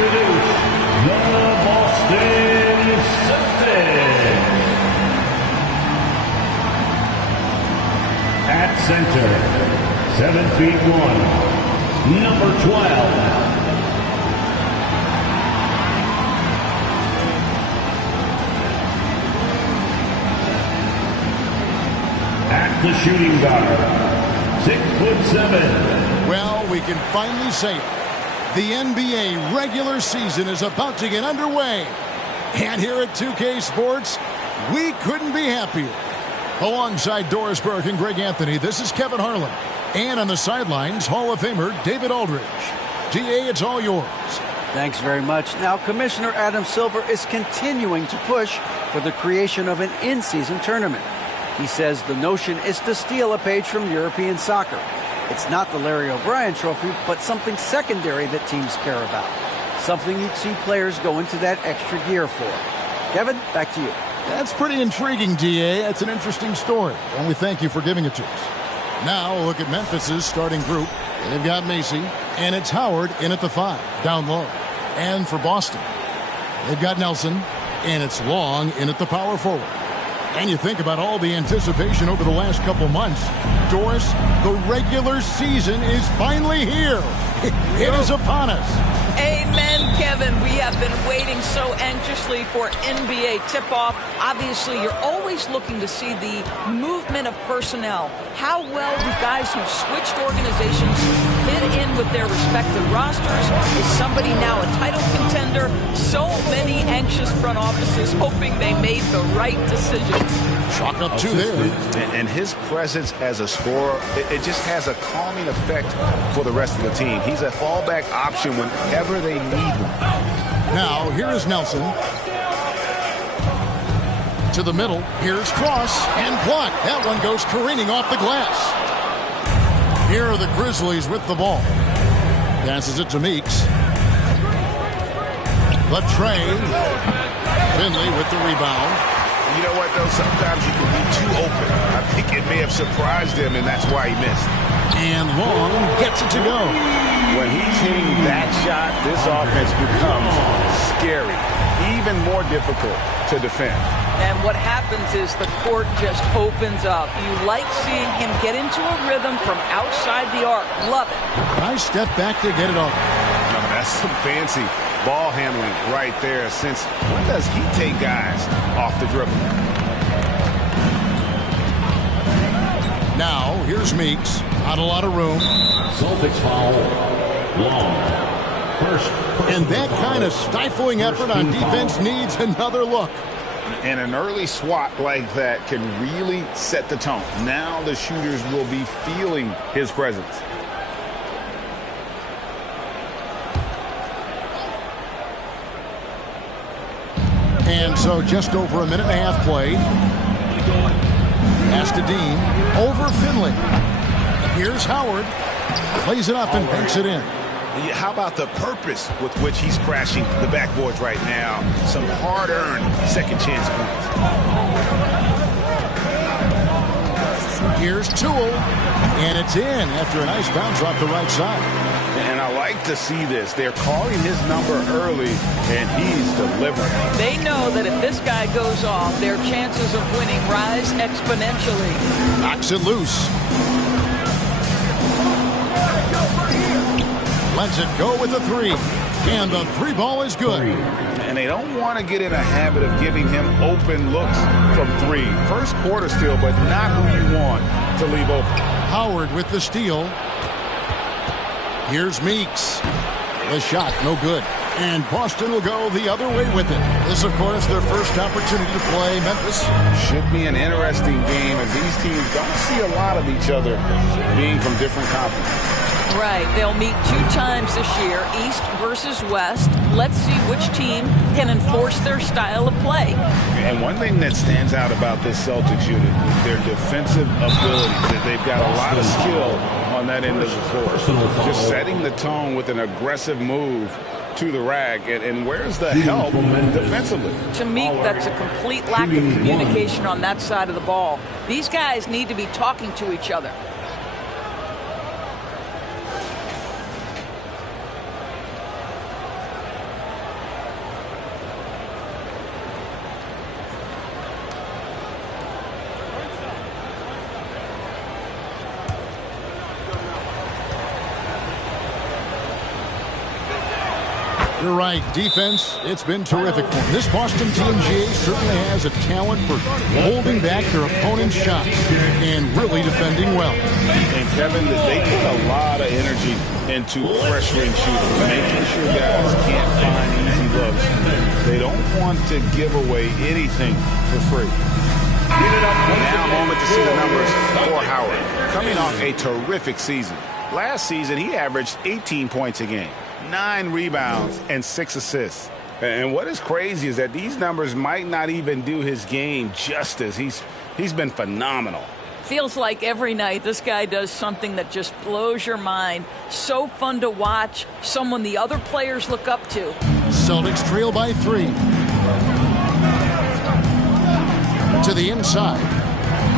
introduce the Boston Celtics. At center, 7'1", number 12. At the shooting guard, 6'7". Well, we can finally say it. The NBA regular season is about to get underway. And here at 2K Sports, we couldn't be happier. Alongside Doris Burke and Greg Anthony, this is Kevin Harlan. And on the sidelines, Hall of Famer David Aldridge. DA, it's all yours. Thanks very much. Now, Commissioner Adam Silver is continuing to push for the creation of an in-season tournament. He says the notion is to steal a page from European soccer. It's not the Larry O'Brien Trophy, but something secondary that teams care about. Something you'd see players go into that extra gear for. Kevin, back to you. That's pretty intriguing, DA. That's an interesting story, and we thank you for giving it to us. Now, look at Memphis's starting group. They've got Macy, and it's Howard in at the 5, down low. And for Boston, they've got Nelson, and it's Long in at the power forward. And you think about all the anticipation over the last couple months. Doris, the regular season is finally here. It is upon us. Amen, Kevin. We have been waiting so anxiously for NBA tip-off. Obviously, you're always looking to see the movement of personnel. How well do guys who've switched organizations fit in with their respective rosters? Is somebody now a title contender? So many anxious front offices hoping they made the right decisions. Chalk up 2 there. And his presence as a scorer, it just has a calming effect for the rest of the team. He's a fallback option whenever they need one. Now, here is Nelson. To the middle. Here's Cross. And blocked. That one goes careening off the glass. Here are the Grizzlies with the ball. Passes it to Meeks. Latrey. Finley with the rebound. You know what, though? Sometimes you can be too open. I think it may have surprised him, and that's why he missed. And Long gets it to go. When he's hitting that shot, this offense becomes scary, even more difficult to defend. And what happens is the court just opens up. You like seeing him get into a rhythm from outside the arc. Love it. Nice step back to get it off. No, that's some fancy ball handling right there. Since when does he take guys off the dribble? Now, here's Meeks. Not a lot of room. Celtics foul. Long. First. And that kind of stifling effort on defense needs another look. And an early swat like that can really set the tone. Now the shooters will be feeling his presence. And so just over a minute and a half played. Pass to Dean. Over Finley. Here's Howard. Plays it up and banks it in. How about the purpose with which he's crashing the backboards right now? Some hard-earned second chance points. Here's Toole. And it's in after a nice bounce off the right side. And I like to see this. They're calling his number early, and he's delivering. They know that if this guy goes off, their chances of winning rise exponentially. Knocks it loose. Lets it go with the 3. And the 3 ball is good. And they don't want to get in a habit of giving him open looks from 3. First quarter still, but not who you want to leave open. Howard with the steal. Here's Meeks. The shot, no good. And Boston will go the other way with it. This, of course, their first opportunity to play Memphis. Should be an interesting game as these teams don't see a lot of each other being from different conferences. Right. They'll meet 2 times this year, East versus West. Let's see which team can enforce their style of play. And one thing that stands out about this Celtics unit is their defensive ability. That they've got a lot of skill on that end of the floor. Just setting the tone with an aggressive move to the rack. And where's the help defensively? To me, that's a complete lack of communication on that side of the ball. These guys need to be talking to each other. You're right. Defense, it's been terrific for them. This Boston team, GA, certainly has a talent for holding back their opponent's shots and really defending well. And, Kevin, they put a lot of energy into pressuring shooters, making sure guys can't find easy looks. They don't want to give away anything for free. Now a moment to see the numbers for Howard. Coming off a terrific season. Last season, he averaged 18 points a game, 9 rebounds, and 6 assists. And what is crazy is that these numbers might not even do his game justice. He's been phenomenal. Feels like every night this guy does something that just blows your mind. So fun to watch, someone the other players look up to. Celtics trail by 3. To the inside.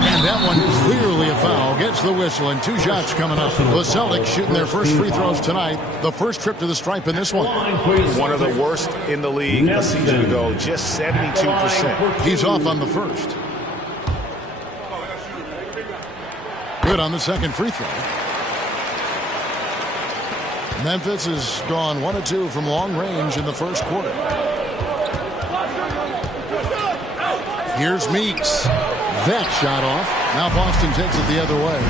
And that one clearly a foul. Gets the whistle and 2 shots coming up. The Celtics shooting their first free throws tonight. The first trip to the stripe in this one. One of the worst in the league a season ago. Just 72%. He's off on the first. Good on the second free throw. Memphis has gone 1 of 2 from long range in the first quarter. Here's Meeks. That shot off. Now Boston takes it the other way.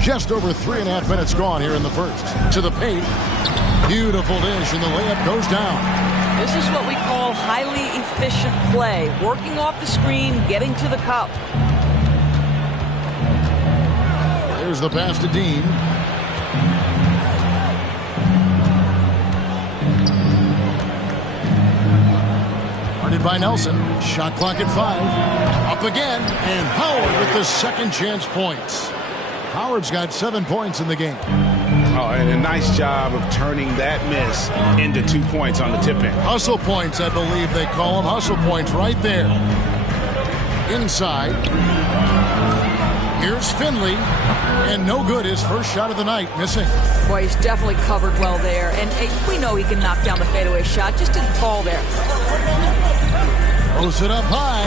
Just over 3.5 minutes gone here in the first. To the paint. Beautiful dish, and the layup goes down. This is what we call highly efficient play. Working off the screen, getting to the cup. There's the pass to Dean. By Nelson. Shot clock at 5. Up again. And Howard with the second chance points. Howard's got 7 points in the game. Oh, and a nice job of turning that miss into 2 points on the tip-in. Hustle points, I believe they call them. Hustle points right there. Inside. Here's Finley. And no good. His first shot of the night. Missing. Boy, he's definitely covered well there. And we know he can knock down the fadeaway shot. Just didn't fall there. Throws it up high.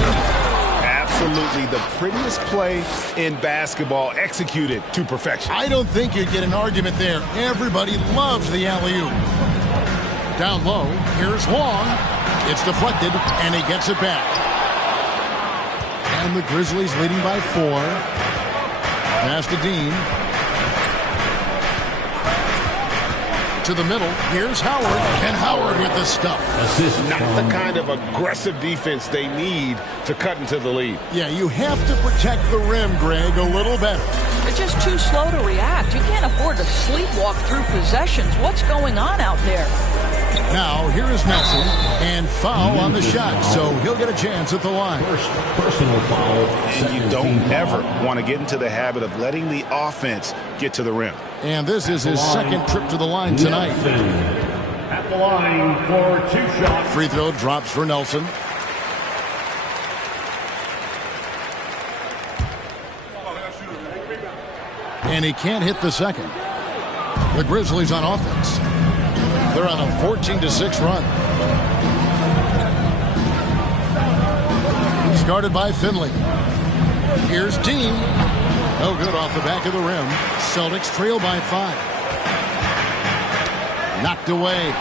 Absolutely the prettiest play in basketball, executed to perfection. I don't think you'd get an argument there. Everybody loves the alley-oop. Down low. Here's Long. It's deflected, and he gets it back. And the Grizzlies leading by 4. Pass to Dean. To the middle. Here's Howard. And Howard with the stuff. Not the kind of aggressive defense they need to cut into the lead. Yeah, you have to protect the rim, Greg, a little better. They're just too slow to react. You can't afford to sleepwalk through possessions. What's going on out there? Now, here is Nelson, and foul on the shot, so he'll get a chance at the line. First personal foul. And you don't ever want to get into the habit of letting the offense get to the rim. And this is his second trip to the line tonight. At the line for 2 shots. Free throw drops for Nelson. And he can't hit the second. The Grizzlies on offense. They're on a 14-6 run. Started by Finley. Here's Dean. No good off the back of the rim. Celtics trail by 5. Knocked away.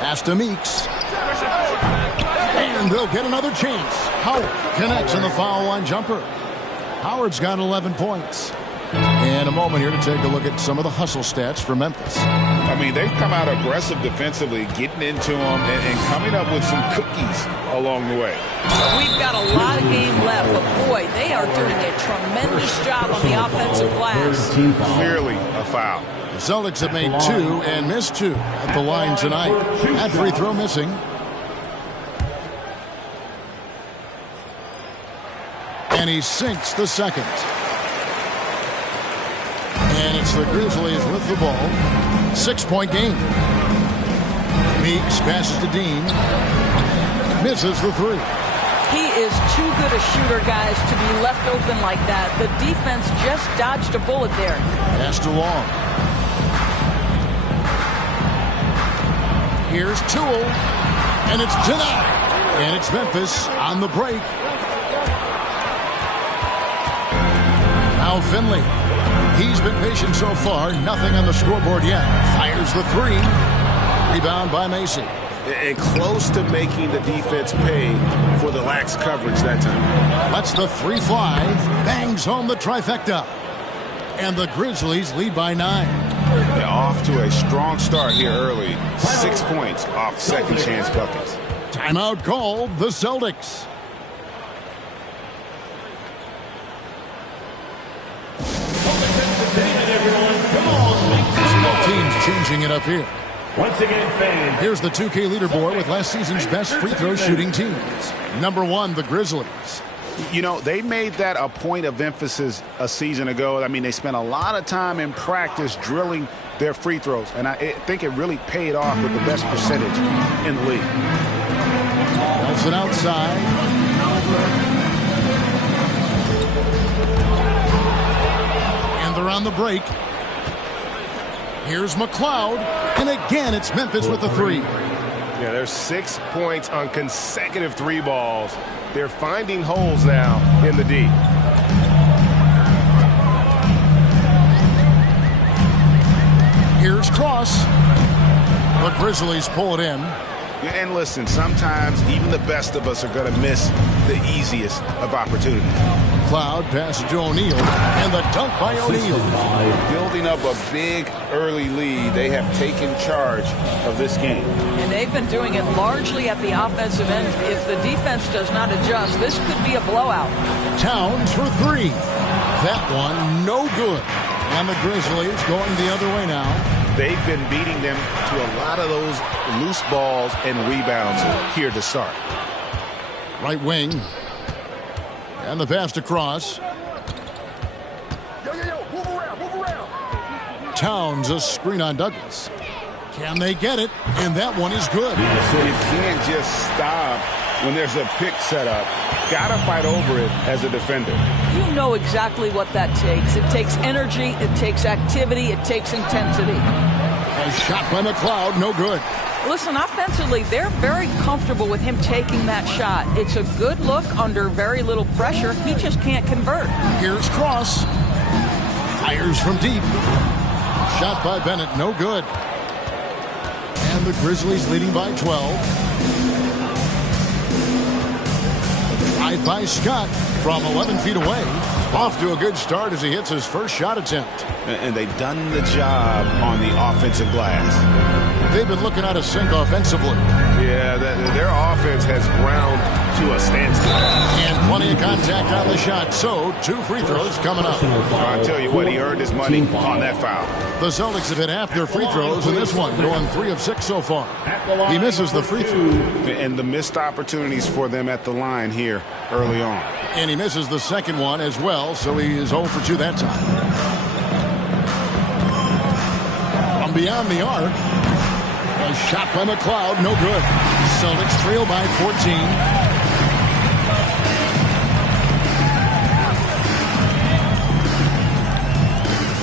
Pass to Meeks. And they'll get another chance. Howard connects on the foul line jumper. Howard's got 11 points. And a moment here to take a look at some of the hustle stats for Memphis. I mean, they've come out aggressive defensively, getting into them and coming up with some cookies along the way. We've got a lot of game left, but boy, they are doing a tremendous job on the offensive glass. Clearly a foul. The Celtics have made 2 and missed 2 at the line tonight. That free throw missing. And he sinks the second. And it's the Grizzlies with the ball. 6-point game. Meeks passes to Dean. Misses the 3. He is too good a shooter, guys, to be left open like that. The defense just dodged a bullet there. Pass to Long. Here's Toole. And it's denied. And it's Memphis on the break. Now Finley. He's been patient so far. Nothing on the scoreboard yet. Fires the three. Rebound by Macy. And close to making the defense pay for the lax coverage that time. Lets the three fly. Bangs home the trifecta. And the Grizzlies lead by 9. They're off to a strong start here early. 6 points off second chance buckets. Timeout called the Celtics. Both teams changing it up here. Once again, fans. Here's the 2K leaderboard with last season's best free throw shooting teams. Number 1, the Grizzlies. You know, they made that a point of emphasis a season ago. I mean, they spent a lot of time in practice drilling their free throws, and I think it really paid off with the best percentage in the league. Nelson outside. And they're on the break. Here's McLeod, and again it's Memphis with the three. Yeah, there's 6 points on consecutive three balls. They're finding holes now in the D. Here's Cross. The Grizzlies pull it in. And listen, sometimes even the best of us are going to miss the easiest of opportunities. McLeod passes to O'Neal, and the dunk by O'Neal. Building up a big early lead, they have taken charge of this game. And they've been doing it largely at the offensive end. If the defense does not adjust, this could be a blowout. Towns for three. That one no good. And the Grizzlies going the other way now. They've been beating them to a lot of those loose balls and rebounds here to start. Right wing. And the pass to Cross. Move around. Towns a screen on Douglas. Can they get it? And that one is good. So you can't just stop when there's a pick set up. Gotta fight over it as a defender. You know exactly what that takes. It takes energy, it takes activity, it takes intensity. A shot by McLeod, no good. Listen, offensively, they're very comfortable with him taking that shot. It's a good look under very little pressure. He just can't convert. Here's Cross. Fires from deep. Shot by Bennett, no good. And the Grizzlies leading by 12. Drive by Scott from 11 feet away. Off to a good start as he hits his first shot attempt. And they've done the job on the offensive glass. They've been looking out of sync offensively. Yeah, their offense has ground to a standstill. And plenty of contact on the shot. So, 2 free throws coming up. I'll tell you what, he earned his money on that foul. The Celtics have hit half their free throws in this one, going 3 of 6 so far. He misses the free throw. And the missed opportunities for them at the line here early on. And he misses the second one as well, so he is 0 for 2 that time. From beyond the arc, a shot by McLeod, no good. Celtics trail by 14.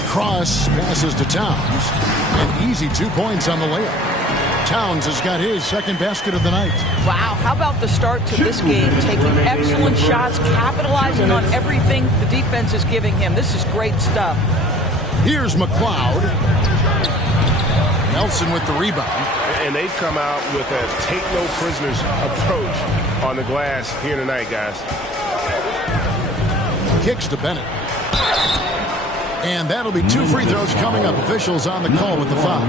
Cross passes to Towns. An easy 2 points on the layup. Towns has got his second basket of the night. Wow, how about the start to this game? Taking excellent shots, capitalizing on everything the defense is giving him. This is great stuff. Here's McLeod. Nelson with the rebound. And they've come out with a take-no-prisoners approach on the glass here tonight, guys. Kicks to Bennett. And that'll be 2 free throws coming up. Officials on the call with the foul.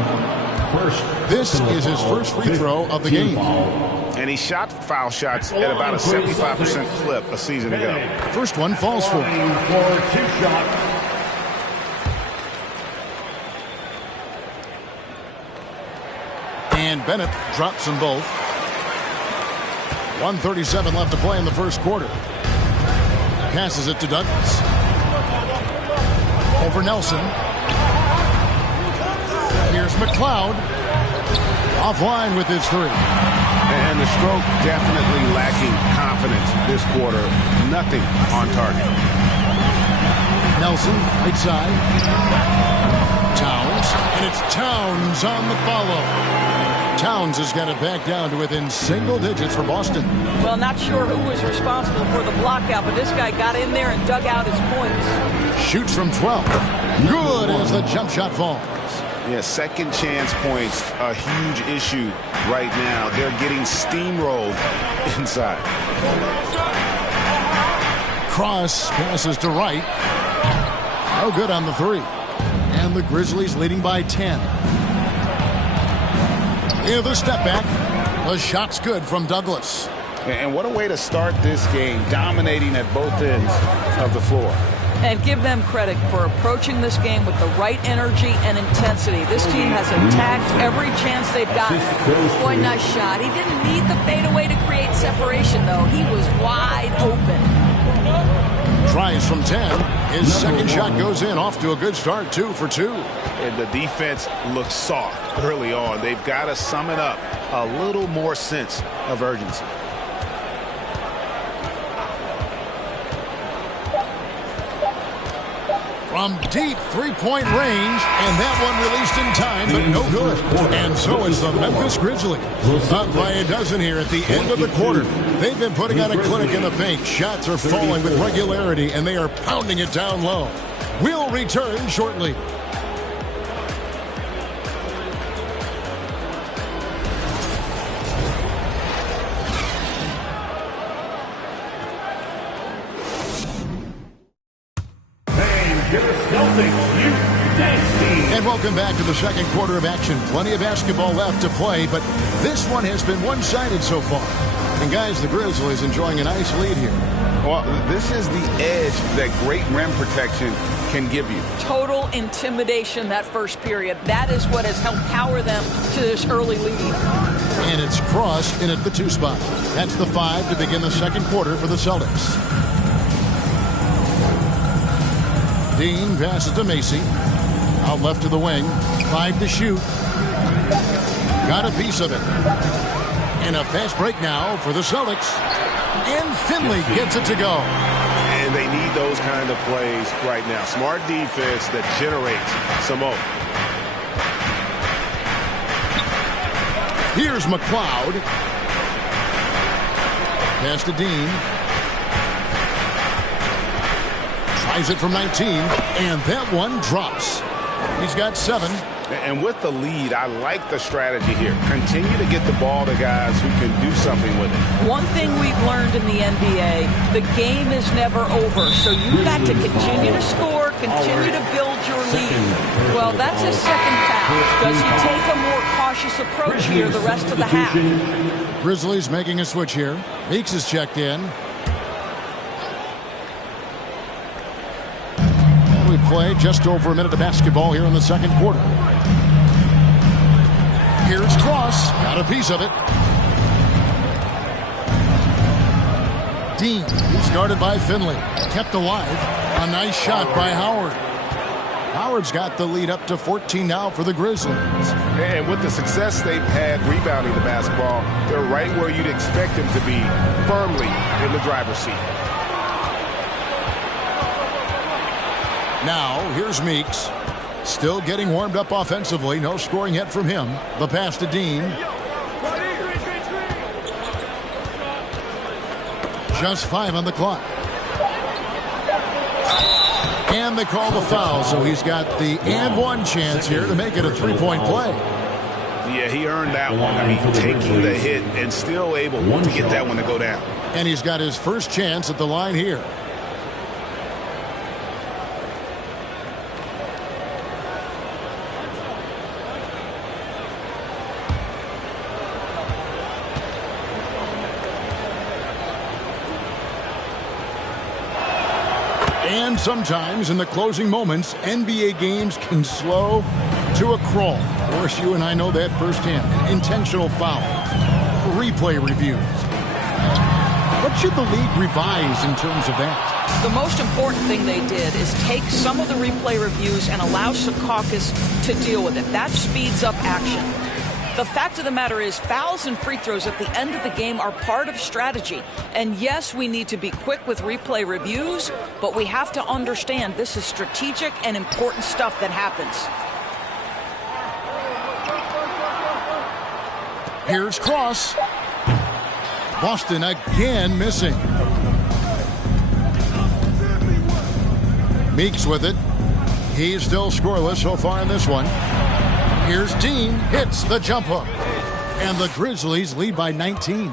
This is his first free throw of the game. And he shot foul shots at about a 75% clip a season ago. First one falls for him. For 2 shots. And Bennett drops them both. 1:37 left to play in the first quarter. Passes it to Douglas. Over Nelson. Here's McLeod. Offline with his 3. And the stroke definitely lacking confidence this quarter. Nothing on target. Nelson, right side. Towns, and it's Towns on the follow. Towns has got it back down to within single digits for Boston. Well, not sure who was responsible for the blockout, but this guy got in there and dug out his points. Shoots from 12. Good as the jump shot falls. Yeah, second chance points, a huge issue right now. They're getting steamrolled inside. Cross passes to Wright. No good on the three. And the Grizzlies leading by 10. In the step back. The shot's good from Douglas. And what a way to start this game, dominating at both ends of the floor. And give them credit for approaching this game with the right energy and intensity. This team has attacked every chance they've gotten. Boy, nice shot. He didn't need the fadeaway to create separation, though. He was wide open. Tries from 10. His second shot goes in. Off to a good start. 2 for 2. And the defense looks soft early on. They've got to sum it up. A little more sense of urgency. From deep three-point range, and that one released in time, but no good. And so is the Memphis Grizzlies. Up by a dozen here at the end of the quarter. They've been putting on a clinic in the paint. Shots are falling with regularity, and they are pounding it down low. We'll return shortly. And welcome back to the second quarter of action. Plenty of basketball left to play, but this one has been one-sided so far. And guys, the Grizzlies enjoying a nice lead here. Well, this is the edge that great rim protection can give you. Total intimidation that first period. That is what has helped power them to this early lead. And it's Cross in at the 2 spot. That's the 5 to begin the second quarter for the Celtics. Dean passes to Macy. Out left to the wing. 5 to shoot. Got a piece of it. And a fast break now for the Celtics. And Finley gets it to go. And they need those kind of plays right now. Smart defense that generates some hope. Here's McLeod. Pass to Dean. Tries it from 19, and that one drops. He's got 7. And with the lead, I like the strategy here. Continue to get the ball to guys who can do something with it. One thing we've learned in the NBA, the game is never over. So you've got to continue to score, continue to build your lead. Well, that's his second foul. Does he take a more cautious approach here the rest of the half? Grizzlies making a switch here. Meeks is checked in. We play just over a minute of basketball here in the second quarter. Here's Cross. Got a piece of it. Dean. He's guarded by Finley. Kept alive. A nice shot by Howard. Howard's got the lead up to 14 now for the Grizzlies. And with the success they've had rebounding the basketball, they're right where you'd expect them to be, firmly in the driver's seat. Now, here's Meeks. Still getting warmed up offensively. No scoring yet from him. The pass to Dean. Just 5 on the clock. And they call the foul, so he's got the and one chance here to make it a 3-point play. Yeah, he earned that one. I mean, taking the hit and still able to get that one to go down. And he's got his first chance at the line here. And sometimes in the closing moments, NBA games can slow to a crawl. Of course, you and I know that firsthand. Intentional fouls, replay reviews. What should the league revise in terms of that? The most important thing they did is take some of the replay reviews and allow Secaucus to deal with it. That speeds up action. The fact of the matter is fouls and free throws at the end of the game are part of strategy. And yes, we need to be quick with replay reviews, but we have to understand this is strategic and important stuff that happens. Here's Cross. Boston again missing. Meeks with it. He's still scoreless so far in this one. Here's Dean. Hits the jump hook. And the Grizzlies lead by 19.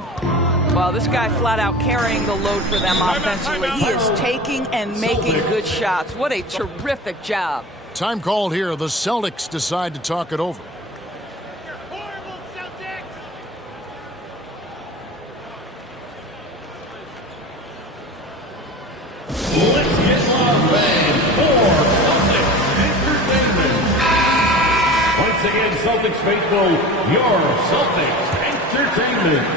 Well, this guy flat out carrying the load for them offensively. He is taking and making good shots. What a terrific job. Time called here. The Celtics decide to talk it over. Let's get loud, band, for Celtics Entertainment. Once again, Celtics faithful, your Celtics Entertainment.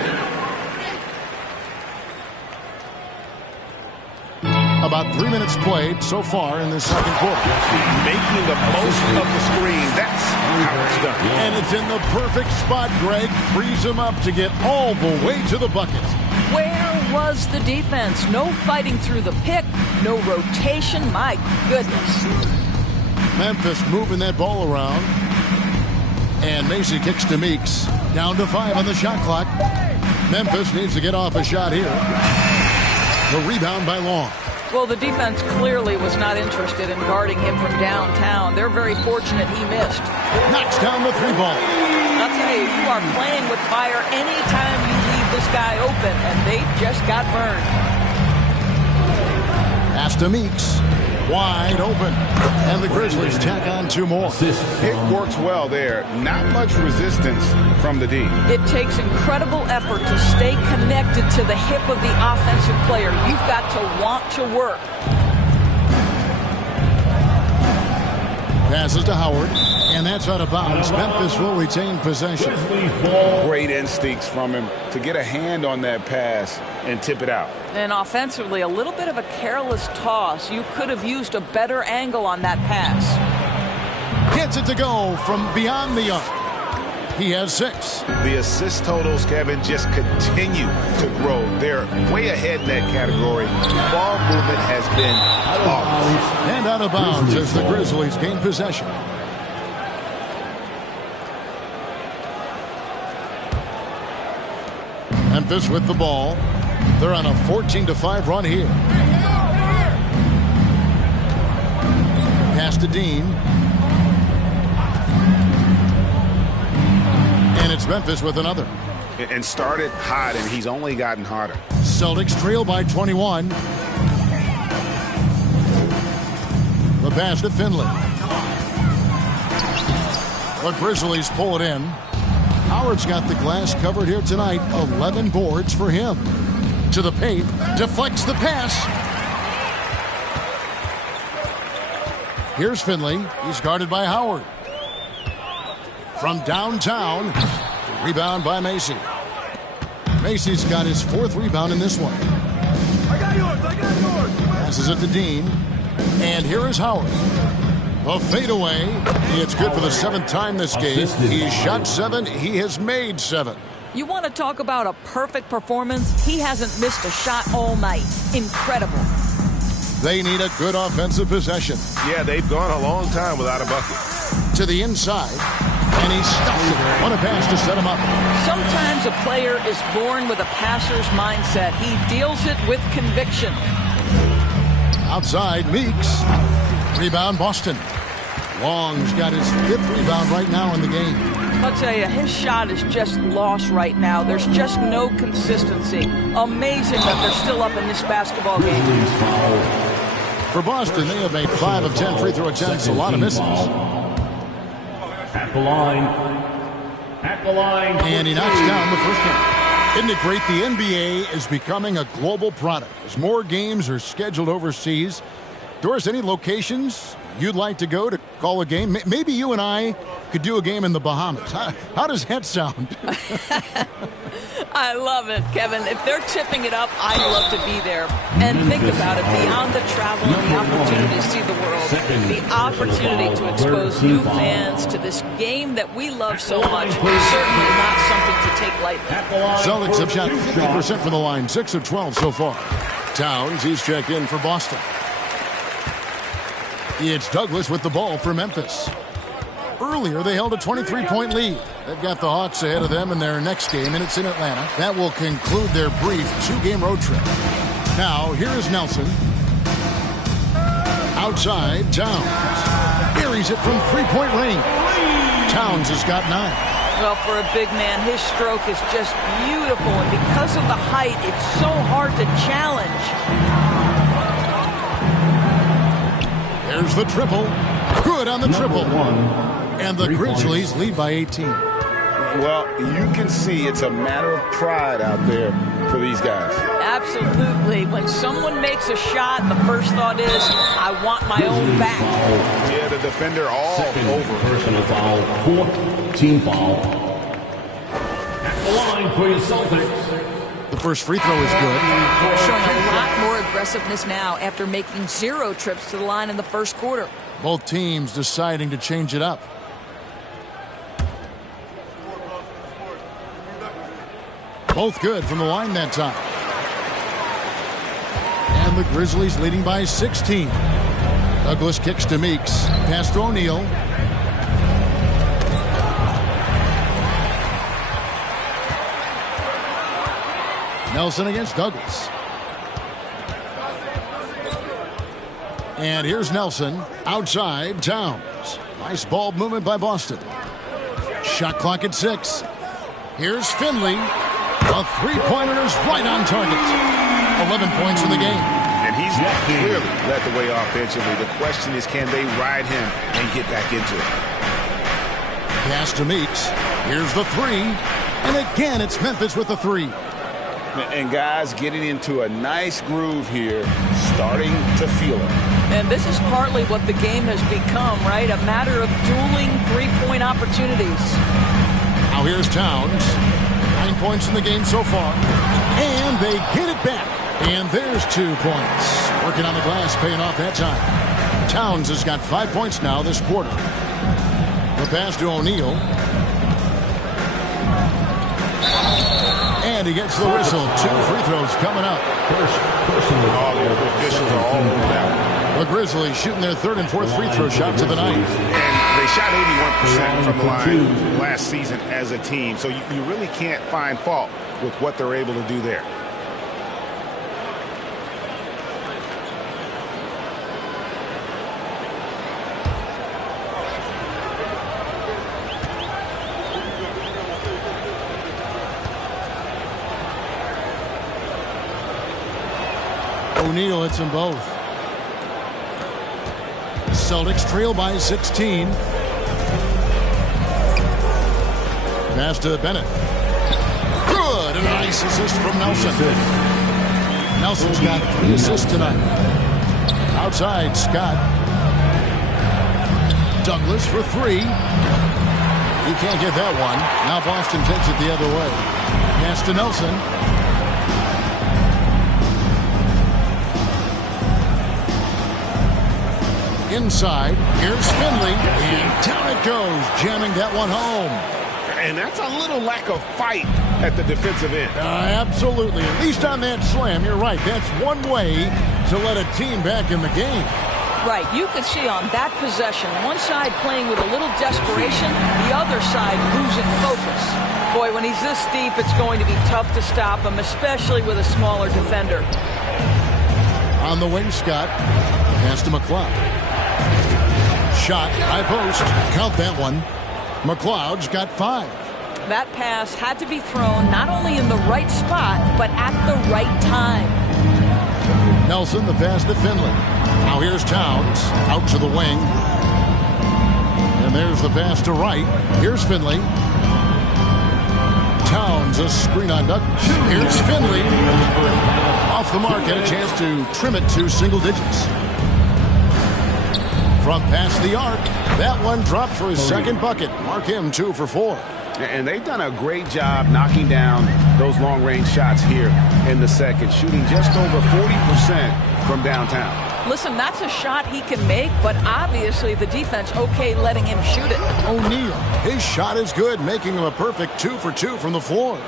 About 3 minutes played so far in the second quarter. Making the most of the screen. That's how it's done. And it's in the perfect spot. Greg frees him up to get all the way to the bucket. Where was the defense? No fighting through the pick, no rotation. My goodness. Memphis moving that ball around. And Macy kicks to Meeks. Down to 5 on the shot clock. Memphis needs to get off a shot here. The rebound by Long. Well, the defense clearly was not interested in guarding him from downtown. They're very fortunate he missed. Knocks down the 3 ball. I'll tell you, you are playing with fire anytime you leave this guy open, and they just got burned. Pass to Meeks. Wide open. And the Grizzlies tack on 2 more. Pick works well there. Not much resistance from the D. It takes incredible effort to stay connected to the hip of the offensive player. You've got to want to work. Passes to Howard. And that's out of bounds. Memphis will retain possession. Great instincts from him to get a hand on that pass and tip it out. And offensively, a little bit of a careless toss. You could have used a better angle on that pass. Gets it to go from beyond the arc. He has 6. The assist totals, Kevin, just continue to grow. They're way ahead in that category. Ball movement has been flawless. And out of bounds as the Grizzlies gain possession. Memphis with the ball. They're on a 14-5 run here. Pass to Dean. And it's Memphis with another. And started hot, and he's only gotten hotter. Celtics trail by 21. The pass to Finley. The Grizzlies pull it in. Howard's got the glass covered here tonight. 11 boards for him. To the paint. Deflects the pass. Here's Finley. He's guarded by Howard. From downtown. Rebound by Macy. Macy's got his 4th rebound in this one. I got yours. Passes it to Dean. And here is Howard. A fadeaway. It's good for the 7th time this game. He shot 7. He has made 7. You want to talk about a perfect performance? He hasn't missed a shot all night. Incredible. They need a good offensive possession. Yeah, they've gone a long time without a bucket. To the inside. And he stops it. On a pass to set him up. Sometimes a player is born with a passer's mindset. He deals it with conviction. Outside, Meeks. Rebound, Boston. Long's got his 5th rebound right now in the game. I'll tell you, his shot is just lost right now. There's just no consistency. Amazing that they're still up in this basketball game. For Boston, they have made 5 of 10 free throw attempts. A lot of misses. At the line. And he knocks down the first one. Isn't it great? The NBA is becoming a global product. As more games are scheduled overseas. Doris, any locations you'd like to go to call a game? Maybe you and I could do a game in the Bahamas. How does that sound? I love it, Kevin. If they're tipping it up, I'd love to be there. And think about it, beyond the travel and the opportunity to see the world, the opportunity to expose new fans to this game that we love so much is certainly not something to take lightly. Celtics have shot 50% from the line, 6 of 12 so far. Towns, he's checked in for Boston. It's Douglas with the ball for Memphis. Earlier, they held a 23-point lead. They've got the Hawks ahead of them in their next game, and it's in Atlanta. That will conclude their brief 2-game road trip. Now, here is Nelson. Outside, Towns. Buries it from three-point range. Towns has got 9. Well, for a big man, his stroke is just beautiful, and because of the height, it's so hard to challenge. There's the triple. Good on the triple. And the Grizzlies lead by 18. Well, you can see it's a matter of pride out there for these guys. Absolutely. When someone makes a shot, the first thought is, I want my own back. Yeah, the defender all over. Personal foul, 4th team foul. At the line for your Celtics. The first free throw is good. Showing a lot more aggressiveness now after making 0 trips to the line in the first quarter. Both teams deciding to change it up. Both good from the line that time. And the Grizzlies leading by 16. Douglas kicks to Meeks. Pass to O'Neal. Nelson against Douglas. And here's Nelson. Outside, Towns. Nice ball movement by Boston. Shot clock at 6. Here's Finley. A three-pointer is right on target. 11 points in the game. And he's clearly led the way offensively. The question is, can they ride him and get back into it? Pass to Meeks. Here's the 3. And again, it's Memphis with the 3. And guys getting into a nice groove here, starting to feel it. And this is partly what the game has become, right? A matter of dueling three-point opportunities. Now here's Towns. 9 points in the game so far. And they get it back. And there's 2 points. Working on the glass, paying off that time. Towns has got 5 points now this quarter. The pass to O'Neal. And he gets the whistle. 2 free throws coming up. All the officials are all moved out. The Grizzlies shooting their 3rd and 4th free throw shots of the night. And they shot 81% from the line last season as a team. So you really can't find fault with what they're able to do there. O'Neal hits them both. Celtics trail by 16. Pass to Bennett. Good, and a nice assist from Nelson. Nelson's got 3 assists tonight. Outside, Scott. Douglas for 3. He can't get that one. Now Boston takes it the other way. Pass to Nelson. Inside, here's Finley, and down it goes, jamming that one home. And that's a little lack of fight at the defensive end. Absolutely. At least on that slam, you're right. That's one way to let a team back in the game. Right. You can see on that possession, one side playing with a little desperation, the other side losing focus. Boy, when he's this deep, it's going to be tough to stop him, especially with a smaller defender. On the wing, Scott. Pass to McLeod. Shot, high post. Count that one. McLeod's got 5. That pass had to be thrown not only in the right spot, but at the right time. Nelson, the pass to Finley. Now here's Towns, out to the wing. And there's the pass to Wright. Here's Finley. Towns, a screen on Douglas. Here's Finley. Off the mark, and a chance to trim it to single digits. From past the arc, that one dropped for his 2nd bucket. Mark him 2 for 4. And they've done a great job knocking down those long-range shots here in the 2nd, shooting just over 40% from downtown. Listen, that's a shot he can make, but obviously the defense okay letting him shoot it. O'Neal, his shot is good, making him a perfect 2 for 2 from the floor.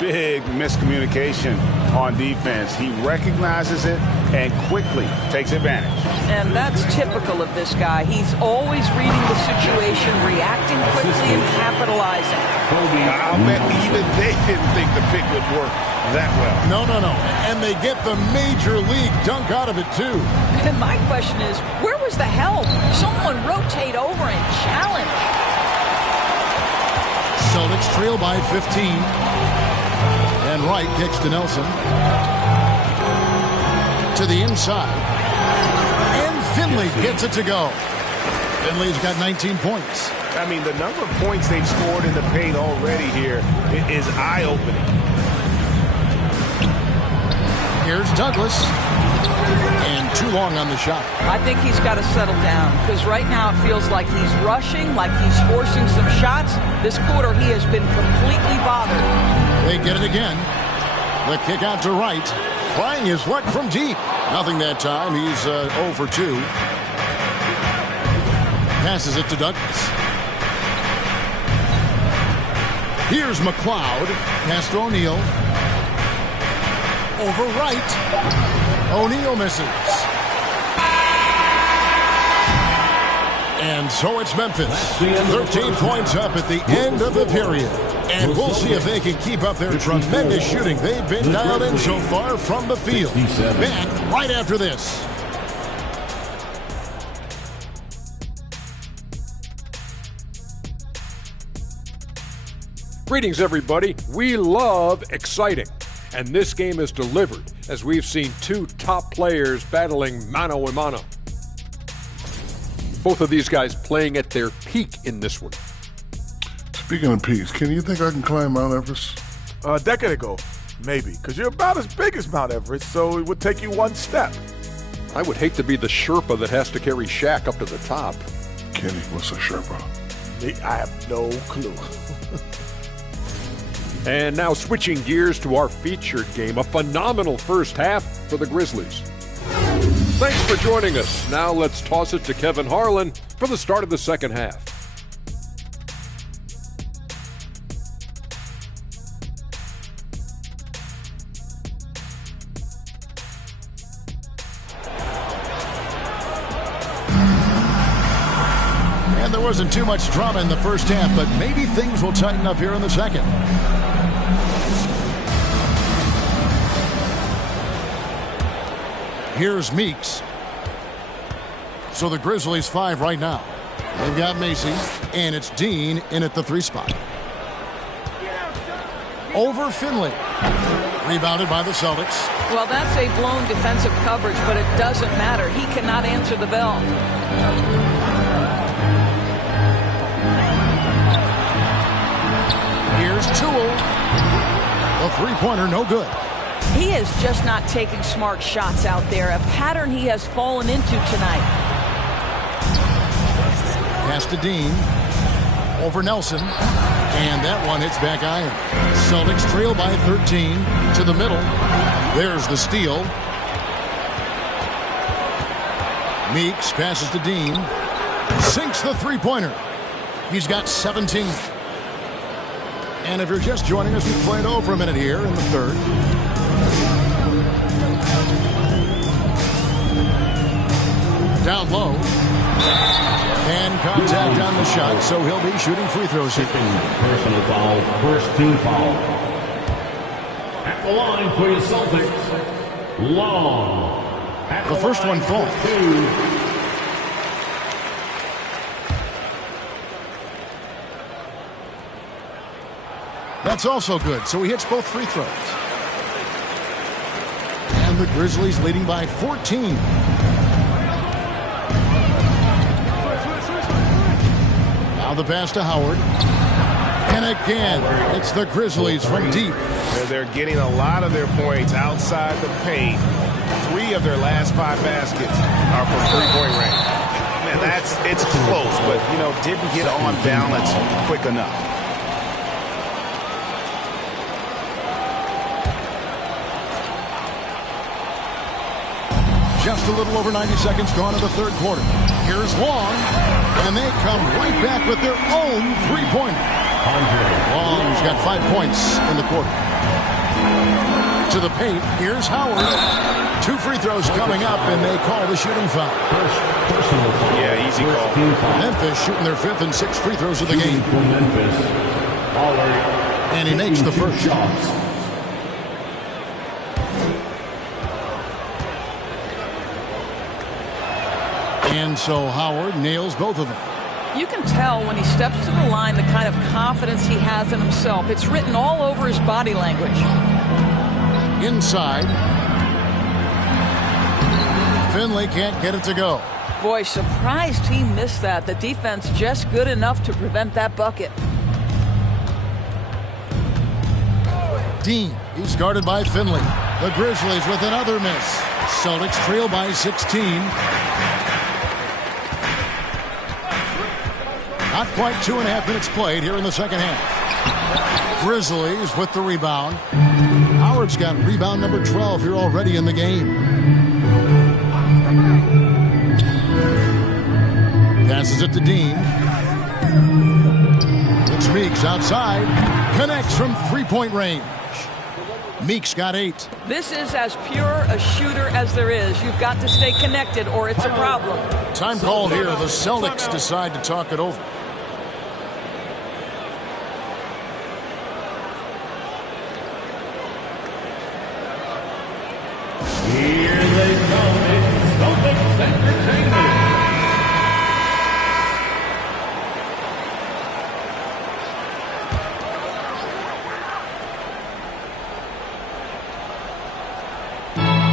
big miscommunication on defense. He recognizes it and quickly takes advantage. And that's typical of this guy. He's always reading the situation, reacting quickly, and capitalizing. I'll bet even they didn't think the pick would work that well. No. And they get the major league dunk out of it, too. And my question is, where was the help? Someone rotate over and challenge. Celtics trail by 15. And Wright kicks to Nelson. To the inside. And Finley gets it to go. Finley's got 19 points. I mean, the number of points they've scored in the paint already here is eye-opening. Here's Douglas. And too long on the shot. I think he's got to settle down because right now it feels like he's rushing, like he's forcing some shots. This quarter he has been completely bothered. They get it again. The kick out to Wright. Trying his luck from deep. Nothing that time. He's 0 for 2. Passes it to Douglas. Here's McLeod. Pass to O'Neal. Over Wright. O'Neal misses. And so it's Memphis. 13 points up at the end of the period. And we'll see if they can keep up their tremendous shooting. They've been dialed in so far from the field. Back right after this. Greetings, everybody. We love exciting. And this game is delivered as we've seen two top players battling mano a mano. Both of these guys playing at their peak in this one. Speaking of peaks, can you think I can climb Mount Everest? A decade ago, maybe, because you're about as big as Mount Everest, so it would take you one step. I would hate to be the Sherpa that has to carry Shaq up to the top. Kenny, what's a Sherpa? I have no clue. And now switching gears to our featured game, a phenomenal first half for the Grizzlies. Thanks for joining us. Now let's toss it to Kevin Harlan for the start of the second half. And there wasn't too much drama in the first half, but maybe things will tighten up here in the second. Here's Meeks. So the Grizzlies 5 right now. They've got Macy, and it's Dean in at the 3 spot. Over Finley. Rebounded by the Celtics. Well, that's a blown defensive coverage, but it doesn't matter. He cannot answer the bell. Here's Toole. A three-pointer, no good. He is just not taking smart shots out there, a pattern he has fallen into tonight. Pass to Dean. Over Nelson. And that one hits back iron. Celtics trail by 13 to the middle. There's the steal. Meeks passes to Dean. Sinks the three-pointer. He's got 17. And if you're just joining us, we played over a minute here in the third. Down low. And contact on the shot, so he'll be shooting free throws here. Personal foul, first team foul. At the line for your Celtics, Long. The first one falls. That's also good, so he hits both free throws. And the Grizzlies leading by 14. Now the pass to Howard. And again, it's the Grizzlies from deep. They're getting a lot of their points outside the paint. 3 of their last 5 baskets are from three-point range. And it's close, but, didn't get on balance quick enough. Just a little over 90 seconds gone in the third quarter. Here's Long, and they come right back with their own three-pointer. Long's got 5 points in the quarter. To the paint. Here's Howard. 2 free throws coming up, and they call the shooting foul. Yeah, easy call. Memphis shooting their 5th and 6th free throws of the game. For Memphis. And he makes the first. Shots. And so Howard nails both of them. You can tell when he steps to the line the kind of confidence he has in himself. It's written all over his body language. Inside. Finley can't get it to go. Boy, surprised he missed that. The defense just good enough to prevent that bucket. Dean, he's guarded by Finley. The Grizzlies with another miss. Celtics trail by 16. Not quite 2.5 minutes played here in the second half. Grizzlies with the rebound. Howard's got rebound number 12 here already in the game. Passes it to Dean. It's Meeks outside. Connects from 3-point range. Meeks got 8. This is as pure a shooter as there is. You've got to stay connected or it's a problem. Time called here. The Celtics decide to talk it over. Here they come. It's Celtics Entertainment.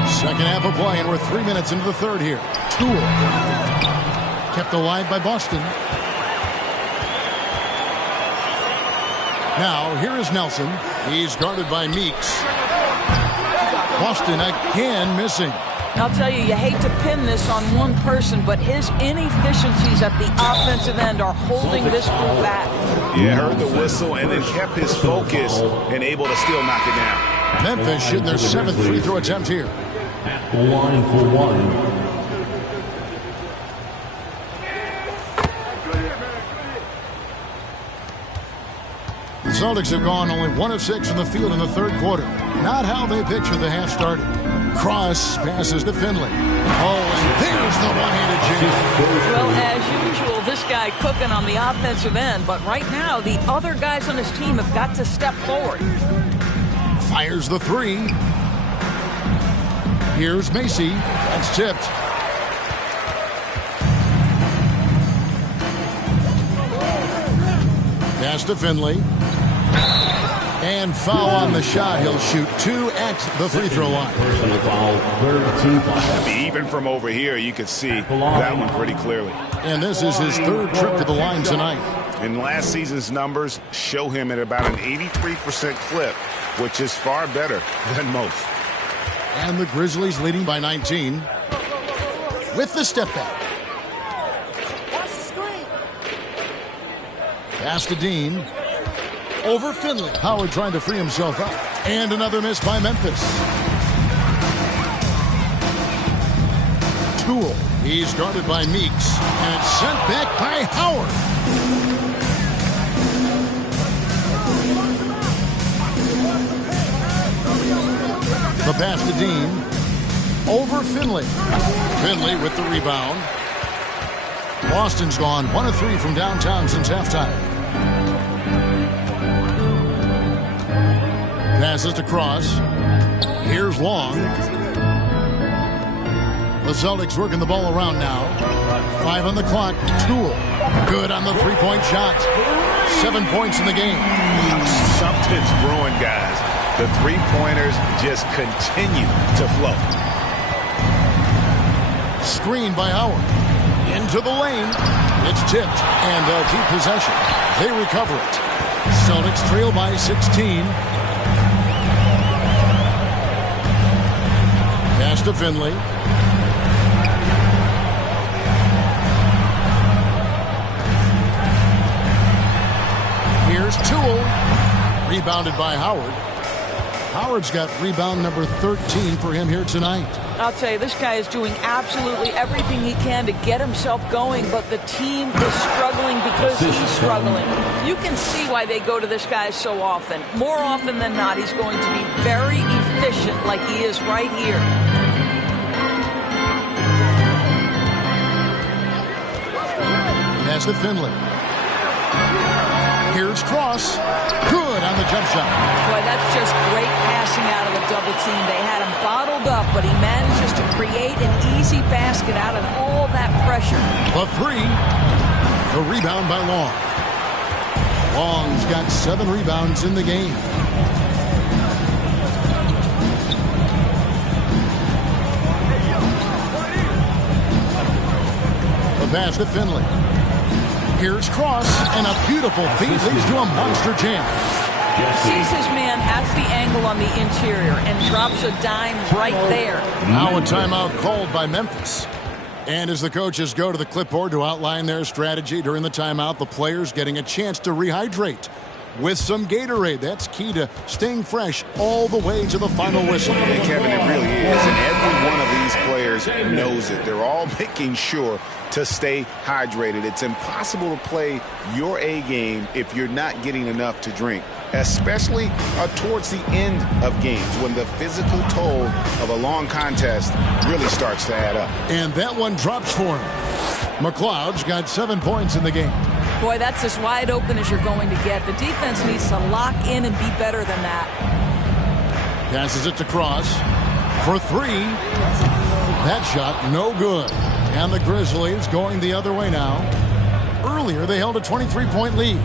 Second half of play, and we're 3 minutes into the third here. Tool. Kept alive by Boston. Now, here is Nelson. He's guarded by Meeks. Boston again missing. I'll tell you, you hate to pin this on one person, but his inefficiencies at the offensive end are holding this group back. Yeah, heard the whistle and then kept his focus and able to still knock it down. Memphis shooting their 7th free throw attempt here. At the line for one. The Celtics have gone only 1 of 6 from the field in the third quarter. Not how they pictured the half started. Cross passes to Finley. Oh, and there's the one-handed jam. Well, as usual, this guy cooking on the offensive end, but right now the other guys on his team have got to step forward. Fires the 3. Here's Macy. That's tipped. Pass to Finley. And foul on the shot. He'll shoot 2 at the free throw line. Personal foul, third team foul. Even from over here, you could see that one pretty clearly. And this is his 3rd trip to the line tonight. And last season's numbers show him at about an 83% clip, which is far better than most. And the Grizzlies leading by 19. With the step back. Pass to Dean. Over Finley. Howard trying to free himself up. And another miss by Memphis. Tool. He's guarded by Meeks. And it's sent back by Howard. The pass to Dean. Over Finley. Finley with the rebound. Boston's gone 1 of 3 from downtown since halftime. Passes to Cross. Here's Long. The Celtics working the ball around now. 5 on the clock. Tool. Good on the 3-point shot. 7 points in the game. Something's brewing, guys. The 3-pointers just continue to flow. Screen by Howard. Into the lane. It's tipped, and they'll keep possession. They recover it. Celtics trail by 16. Pass to Finley. Here's Tool. Rebounded by Howard. Howard's got rebound number 13 for him here tonight. I'll tell you, this guy is doing absolutely everything he can to get himself going, but the team is struggling because he's struggling. You can see why they go to this guy so often. More often than not, he's going to be very efficient like he is right here. Pass to Finley. Here's Cross. Good on the jump shot. Boy, that's just great passing out of the double team. They had him bottled up, but he manages to create an easy basket out of all that pressure. The three. The rebound by Long. Long's got 7 rebounds in the game. The pass to Finley. Here's Cross, and a beautiful feed leads to a monster jam. Sees his man, has the angle on the interior, and drops a dime right there. Now a timeout called by Memphis. And as the coaches go to the clipboard to outline their strategy during the timeout, the players getting a chance to rehydrate with some Gatorade. That's key to staying fresh all the way to the final whistle. And Kevin, it really is. And every one of these players knows it. They're all making sure to stay hydrated. It's impossible to play your A game if you're not getting enough to drink, especially towards the end of games when the physical toll of a long contest really starts to add up. And that one drops for him. McLeod's got 7 points in the game. Boy, that's as wide open as you're going to get. The defense needs to lock in and be better than that. Passes it to Cross for 3. That shot no good. And the Grizzlies going the other way now. Earlier, they held a 23-point lead.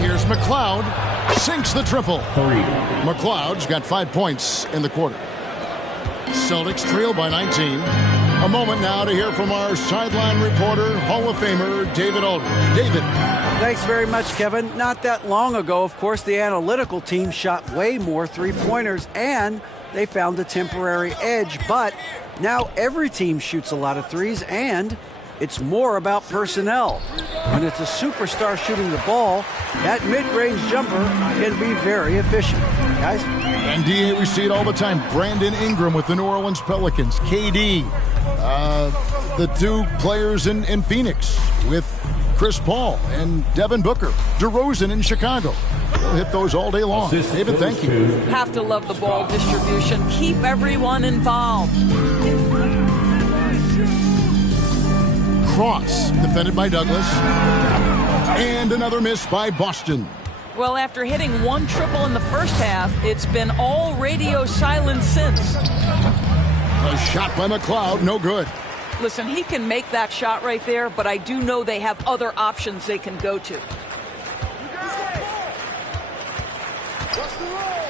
Here's McLeod. Sinks the triple. 3. McLeod's got 5 points in the quarter. Celtics trail by 19. A moment now to hear from our sideline reporter, Hall of Famer David Aldridge. David. Thanks very much, Kevin. Not that long ago, of course, the analytical team shot way more three-pointers, and they found a temporary edge. But now every team shoots a lot of threes, and it's more about personnel. When it's a superstar shooting the ball, that mid-range jumper can be very efficient. Guys? And DA, we see it all the time. Brandon Ingram with the New Orleans Pelicans. KD. The 2 players in Phoenix with Chris Paul and Devin Booker. DeRozan in Chicago. We'll hit those all day long. David, thank you. Have to love the ball distribution. Keep everyone involved. Cross, defended by Douglas. And another miss by Boston. Well, after hitting 1 triple in the first half, it's been all radio silence since. A shot by McLeod, no good. Listen, he can make that shot right there, but I do know they have other options they can go to.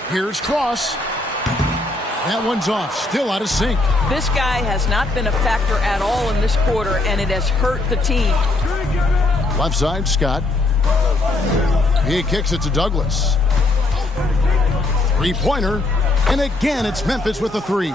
Here's Cross. That one's off, still out of sync. This guy has not been a factor at all in this quarter, and it has hurt the team. Left side, Scott. He kicks it to Douglas. 3-pointer, and again it's Memphis with the 3.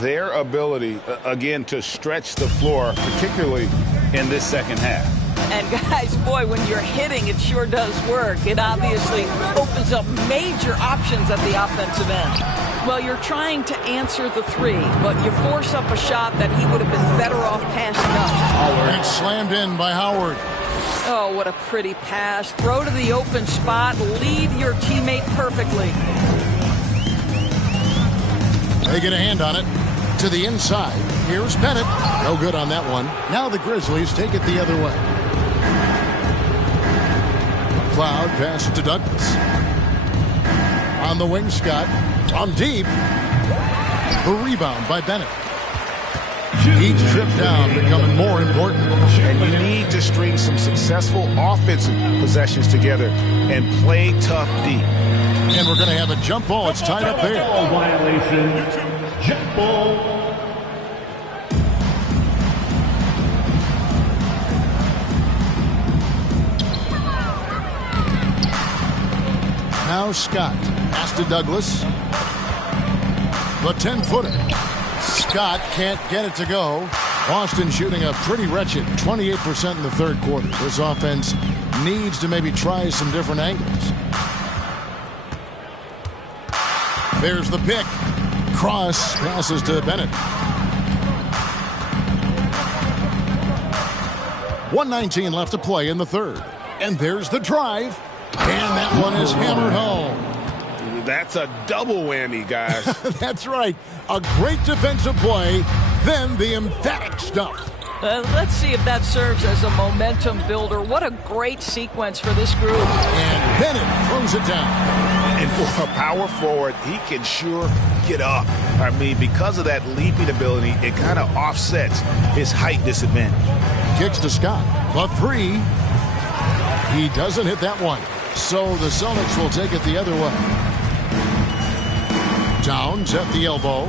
Their ability, again, to stretch the floor, particularly in this second half. And guys, boy, when you're hitting, it sure does work. It obviously opens up major options at the offensive end. Well, you're trying to answer the 3, but you force up a shot that he would have been better off passing up. And it's slammed in by Howard. Oh, what a pretty pass. Throw to the open spot. Lead your teammate perfectly. They get a hand on it. To the inside. Here's Bennett. No good on that one. Now the Grizzlies take it the other way. McLeod passes to Douglas. On the wing, Scott. From deep. The rebound by Bennett. Each trip down becoming more important. And you need to string some successful offensive possessions together and play tough deep. And we're going to have a jump ball. It's tied up there. Violation. Jump ball. Now Scott. Pass to Douglas. The 10-footer. Scott can't get it to go. Boston shooting a pretty wretched 28% in the third quarter. This offense needs to maybe try some different angles. There's the pick. Cross passes to Bennett. 1:19 left to play in the third. And there's the drive. And that one is hammered home. That's a double whammy, guys. That's right. A great defensive play, then the emphatic stuff. Let's see if that serves as a momentum builder. What a great sequence for this group. And Bennett throws it down. And for a power forward, he can sure get up. I mean, because of that leaping ability, it kind of offsets his height disadvantage. Kicks to Scott. The three. He doesn't hit that one. So the Celtics will take it the other way. Towns at the elbow.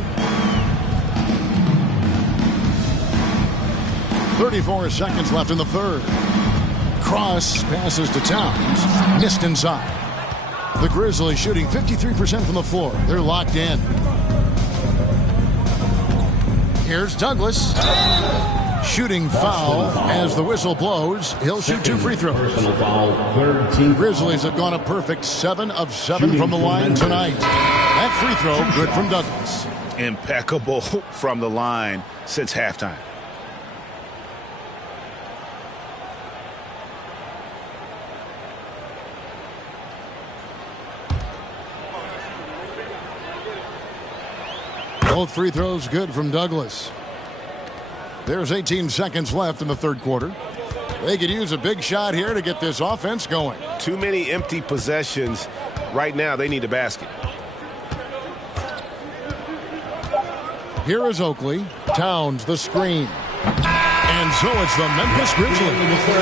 34 seconds left in the third. Cross passes to Towns. Missed inside. The Grizzlies shooting 53% from the floor. They're locked in. Here's Douglas. Shooting foul as the whistle blows. He'll shoot 2 free throws. Grizzlies have gone a perfect 7 of 7 from the line tonight. That free throw good from Douglas. Impeccable from the line since halftime. Both free throws good from Douglas. There's 18 seconds left in the third quarter. They could use a big shot here to get this offense going. Too many empty possessions. Right now, they need a basket. Here is Oakley. Towns the screen. And so it's the Memphis Grizzlies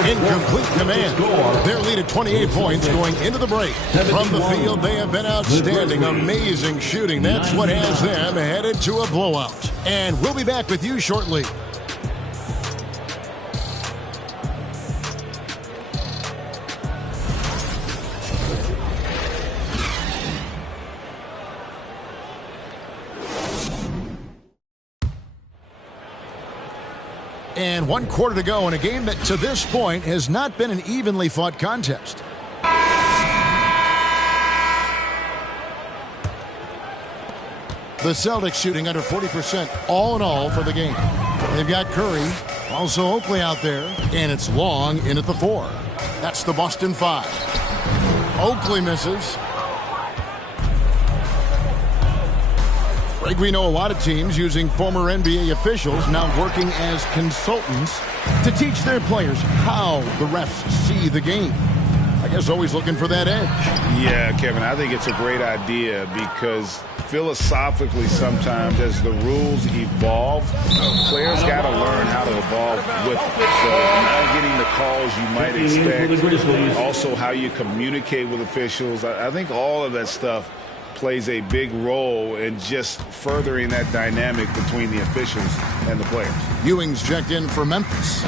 in complete command. Their lead at 28 points going into the break. From the field, they have been outstanding. Amazing shooting. That's what has them headed to a blowout. And we'll be back with you shortly. And 1 quarter to go in a game that to this point has not been an evenly fought contest. The Celtics shooting under 40% all in all for the game. They've got Curry, also Oakley out there, and it's Long in at the 4. That's the Boston 5. Oakley misses. Greg, we know a lot of teams using former NBA officials now working as consultants to teach their players how the refs see the game. I guess always looking for that edge. Yeah, Kevin, I think it's a great idea because philosophically sometimes as the rules evolve, players got to learn how to evolve with it. So not getting the calls you might expect, also how you communicate with officials. I think all of that stuff plays a big role in just furthering that dynamic between the officials and the players. Ewing's checked in for Memphis.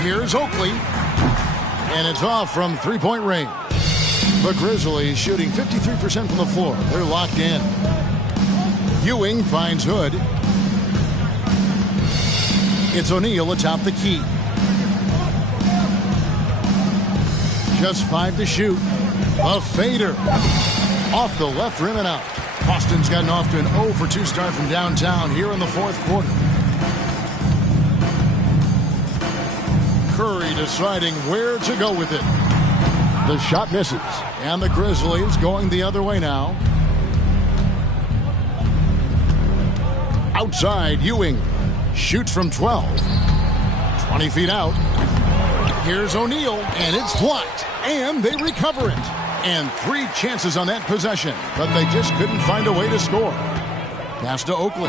Here's Oakley. And it's off from three-point range. The Grizzlies shooting 53% from the floor. They're locked in. Ewing finds Hood. It's O'Neal atop the key. Just 5 to shoot. A fader. Off the left rim and out. Boston's gotten off to an 0 for 2 start from downtown here in the fourth quarter. Curry deciding where to go with it. The shot misses. And the Grizzlies going the other way now. Outside, Ewing shoots from 12. 20 feet out. Here's O'Neal, and it's blocked. And they recover it. And 3 chances on that possession, but they just couldn't find a way to score. Pass to Oakley.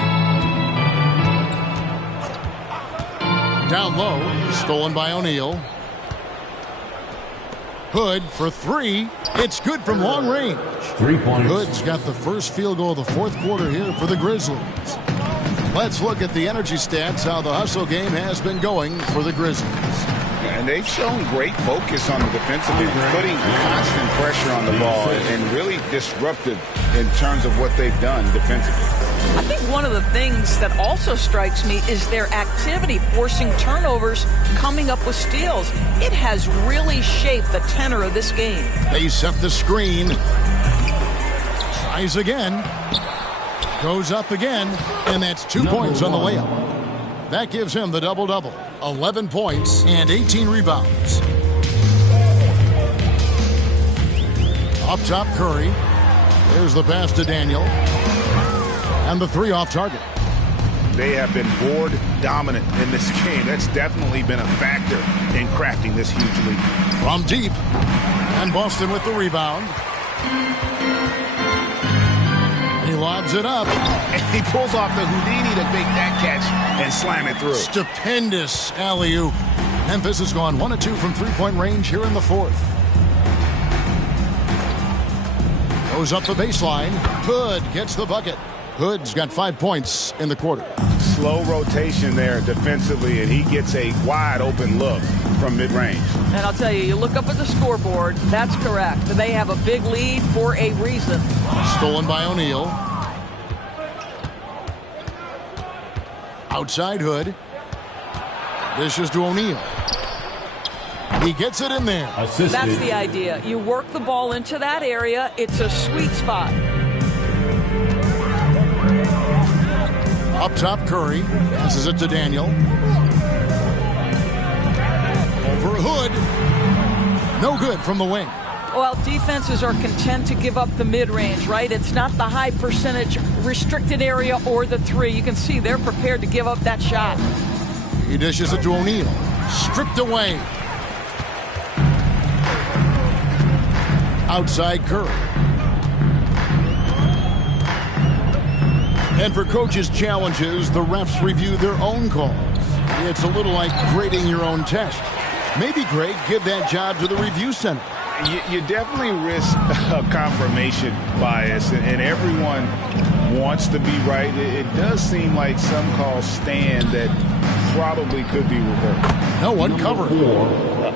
Down low, stolen by O'Neal. Hood for 3. It's good from long range. 3 points. Hood's got the first field goal of the fourth quarter here for the Grizzlies. Let's look at the energy stats, how the hustle game has been going for the Grizzlies. And they've shown great focus on the defensive end, putting constant pressure on the ball and really disruptive in terms of what they've done defensively. I think one of the things that also strikes me is their activity, forcing turnovers, coming up with steals. It has really shaped the tenor of this game. They set the screen. Tries again. Goes up again, and that's 2 points on the layup. That gives him the double-double. 11 points and 18 rebounds. Up top, Curry. There's the pass to Daniel. And the three off target. They have been board dominant in this game. That's definitely been a factor in crafting this huge lead. From deep. And Boston with the rebound. He lobs it up. And he pulls off the Houdini to make that catch and slam it through. Stupendous alley-oop. Memphis has gone 1 of 2 from three-point range here in the fourth. Goes up the baseline. Hood gets the bucket. Hood's got 5 points in the quarter. Slow rotation there defensively, and he gets a wide open look from mid-range. And I'll tell you, you look up at the scoreboard, that's correct. They have a big lead for a reason. Stolen by O'Neal. Outside Hood. Dishes to O'Neal. He gets it in there. Assisted. That's the idea. You work the ball into that area. It's a sweet spot. Up top, Curry. Passes it to Daniel. Over Hood. No good from the wing. Well, defenses are content to give up the mid-range, right? It's not the high percentage restricted area or the three. You can see they're prepared to give up that shot. He dishes it to O'Neal. Stripped away. Outside Curry. And for coaches' challenges, the refs review their own calls. It's a little like grading your own test. Maybe, Greg, give that job to the review center. You definitely risk a confirmation bias, and everyone wants to be right. It does seem like some calls stand that probably could be reversed. No one covered.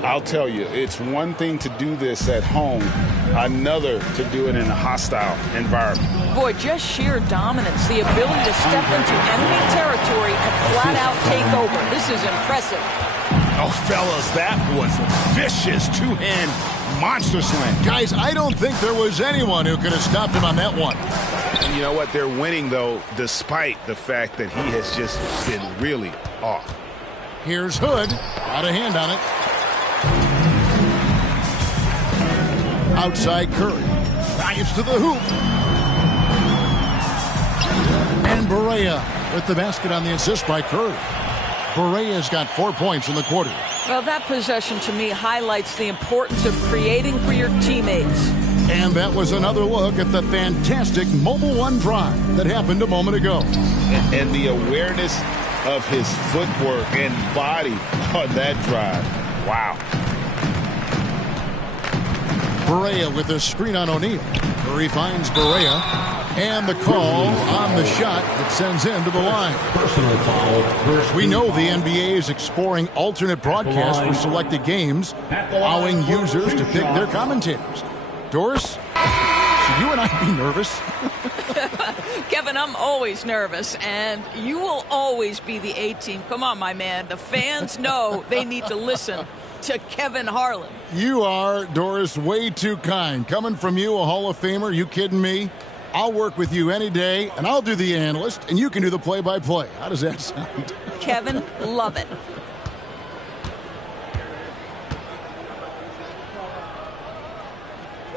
I'll tell you, it's one thing to do this at home, another to do it in a hostile environment. Boy, just sheer dominance, the ability to step into enemy territory and flat out take over. This is impressive. Oh, fellas, that was a vicious two-hand monster slam. Guys, I don't think there was anyone who could have stopped him on that one. And you know what? They're winning, though, despite the fact that he has just been really off. Here's Hood. Got a hand on it. Outside Curry. Dives to the hoop. And Barea with the basket on the assist by Curry. Barea's got 4 points in the quarter. Well, that possession to me highlights the importance of creating for your teammates. And that was another look at the fantastic Mobile One drive that happened a moment ago. And the awareness of his footwork and body on that drive. Wow. Barea with a screen on O'Neal. Curry finds Barea. And the call on the shot that sends him to the line. Personal foul. We know the NBA is exploring alternate broadcasts for selected games, allowing users to pick their commentators. Doris, should you and I be nervous? Kevin, I'm always nervous, and you will always be the A-team. Come on, my man. The fans know they need to listen to Kevin Harlan. You are, Doris, way too kind. Coming from you, a Hall of Famer, you kidding me? I'll work with you any day, and I'll do the analyst, and you can do the play-by-play. How does that sound? Kevin, love it.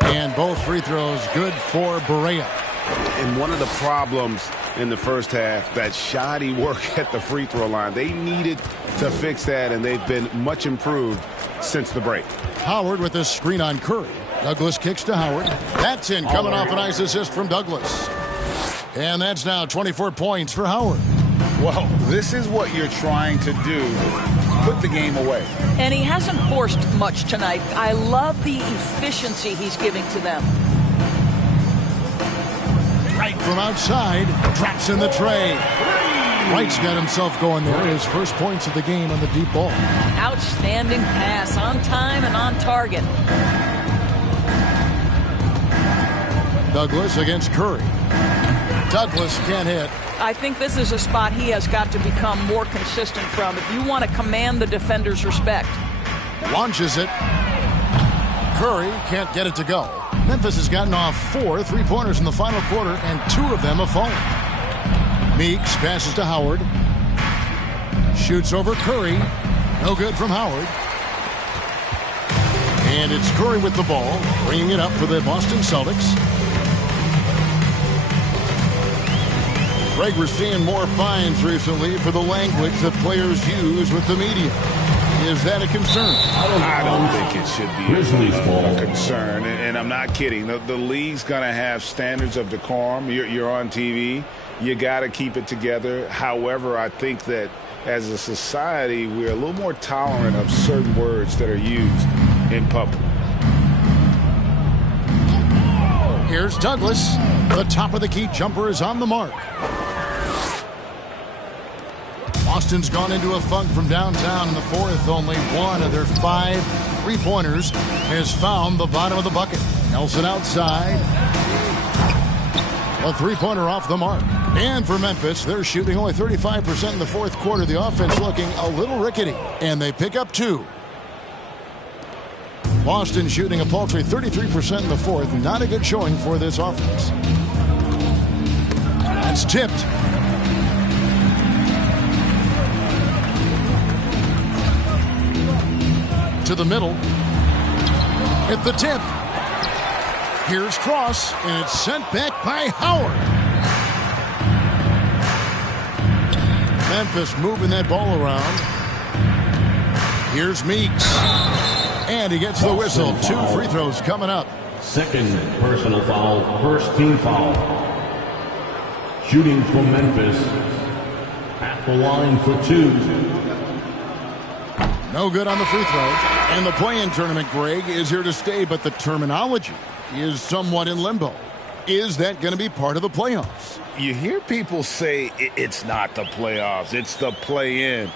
And both free throws good for Barea. And one of the problems in the first half, that shoddy work at the free throw line. They needed to fix that, and they've been much improved since the break. Howard with a screen on Curry. Douglas kicks to Howard. That's in, coming off a nice assist from Douglas. And that's now 24 points for Howard. Well, this is what you're trying to do. Put the game away. And he hasn't forced much tonight. I love the efficiency he's giving to them. Right from outside. Drops in the tray. Wright's got himself going there. His first points of the game on the deep ball. Outstanding pass, on time and on target. Douglas against Curry. Douglas can't hit. I think this is a spot he has got to become more consistent from if you want to command the defender's respect. Launches it. Curry can't get it to go. Memphis has gotten off 4 3-pointers in the final quarter, and 2 of them have fallen. Meeks passes to Howard. Shoots over Curry. No good from Howard. And it's Curry with the ball, bringing it up for the Boston Celtics. Greg, we're seeing more fines recently for the language that players use with the media. Is that a concern? I don't think it should be a concern, and I'm not kidding. The league's going to have standards of decorum. You're on TV. You got to keep it together. However, I think that as a society, we're a little more tolerant of certain words that are used in public. Here's Douglas. The top of the key jumper is on the mark. Boston's gone into a funk from downtown in the fourth. Only one of their 5 3-pointers has found the bottom of the bucket. Nelson outside. A 3-pointer off the mark. And for Memphis, they're shooting only 35% in the fourth quarter. The offense looking a little rickety. And they pick up 2. Boston shooting a paltry 33% in the fourth. Not a good showing for this offense. That's tipped. To the middle. At the tip. Here's Cross, and it's sent back by Howard. Memphis moving that ball around. Here's Meeks. And he gets the whistle. 2 free throws coming up. Second personal foul, first team foul. Shooting for Memphis. At the line for 2. No good on the free throw. And the play-in tournament, Greg, is here to stay, but the terminology is somewhat in limbo. Is that going to be part of the playoffs? You hear people say it's not the playoffs, it's the play-in.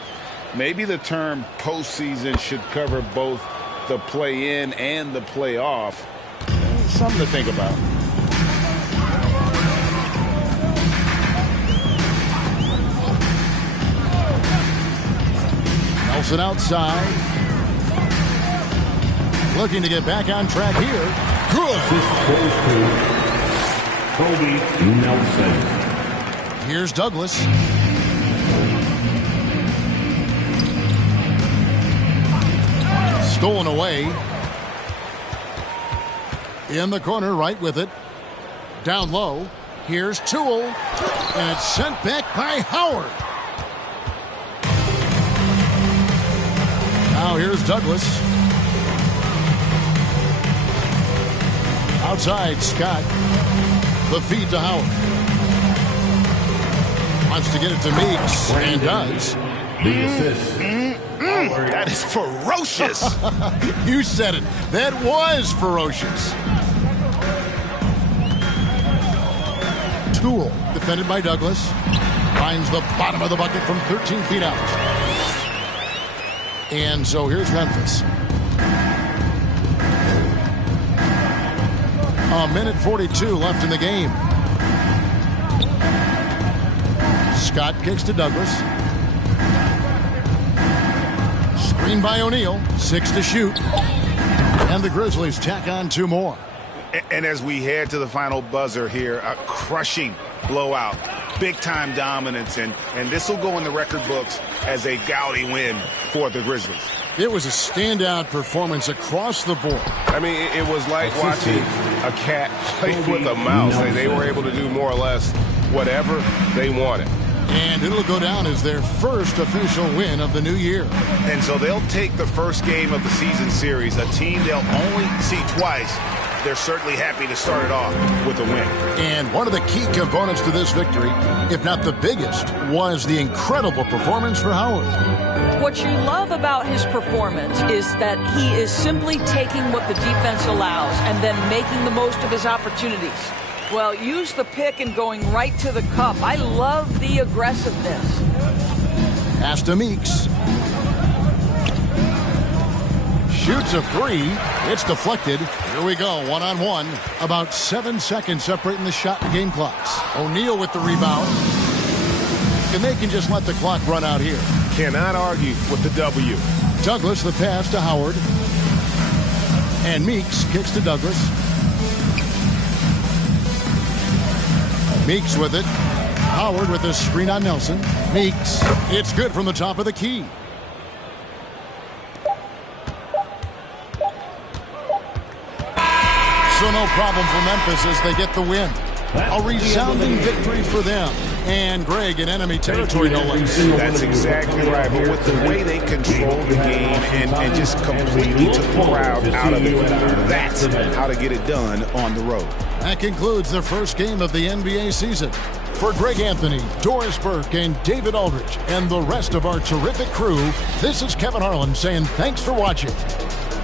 Maybe the term postseason should cover both the play-in and the playoff. Something to think about. Nelson outside. Looking to get back on track here. Good. Kobe Nelson. Here's Douglas. Stolen away. In the corner, right with it. Down low. Here's Toole. And it's sent back by Howard. Now here's Douglas. Outside, Scott. The feed to Howard. Wants to get it to Meeks, and does. The assist. That is ferocious. You said it. That was ferocious. Toole, defended by Douglas. Finds the bottom of the bucket from 13 feet out. And so here's Memphis. A minute 42 left in the game. Scott kicks to Douglas. Screen by O'Neal. 6 to shoot. And the Grizzlies tack on 2 more. And as we head to the final buzzer here, a crushing blowout. Big-time dominance, and this will go in the record books as a gaudy win for the Grizzlies. It was a standout performance across the board. I mean, it was like watching a cat play with a mouse. They were able to do more or less whatever they wanted. And it'll go down as their first official win of the new year. And so they'll take the first game of the season series, a team they'll only see twice. They're certainly happy to start it off with a win. And one of the key components to this victory, if not the biggest, was the incredible performance for Howard. What you love about his performance is that he is simply taking what the defense allows and then making the most of his opportunities. Well, use the pick and going right to the cup. I love the aggressiveness. Pass to Meeks. Shoots a 3. It's deflected. Here we go, one-on-one. About 7 seconds separating the shot and game clocks. O'Neal with the rebound. And they can just let the clock run out here. Cannot argue with the W. Douglas, the pass to Howard. And Meeks kicks to Douglas. Meeks with it. Howard with this screen on Nelson. Meeks. It's good from the top of the key. So no problem for Memphis as they get the win. A resounding victory for them. And Greg in enemy territory, no less. That's exactly right. But with the way they controlled the game and just completely took the crowd out of it, that's how to get it done on the road. That concludes the first game of the NBA season. For Greg Anthony, Doris Burke, and David Aldridge, and the rest of our terrific crew, this is Kevin Harlan saying thanks for watching.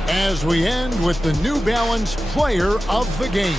As we end with the New Balance Player of the Game.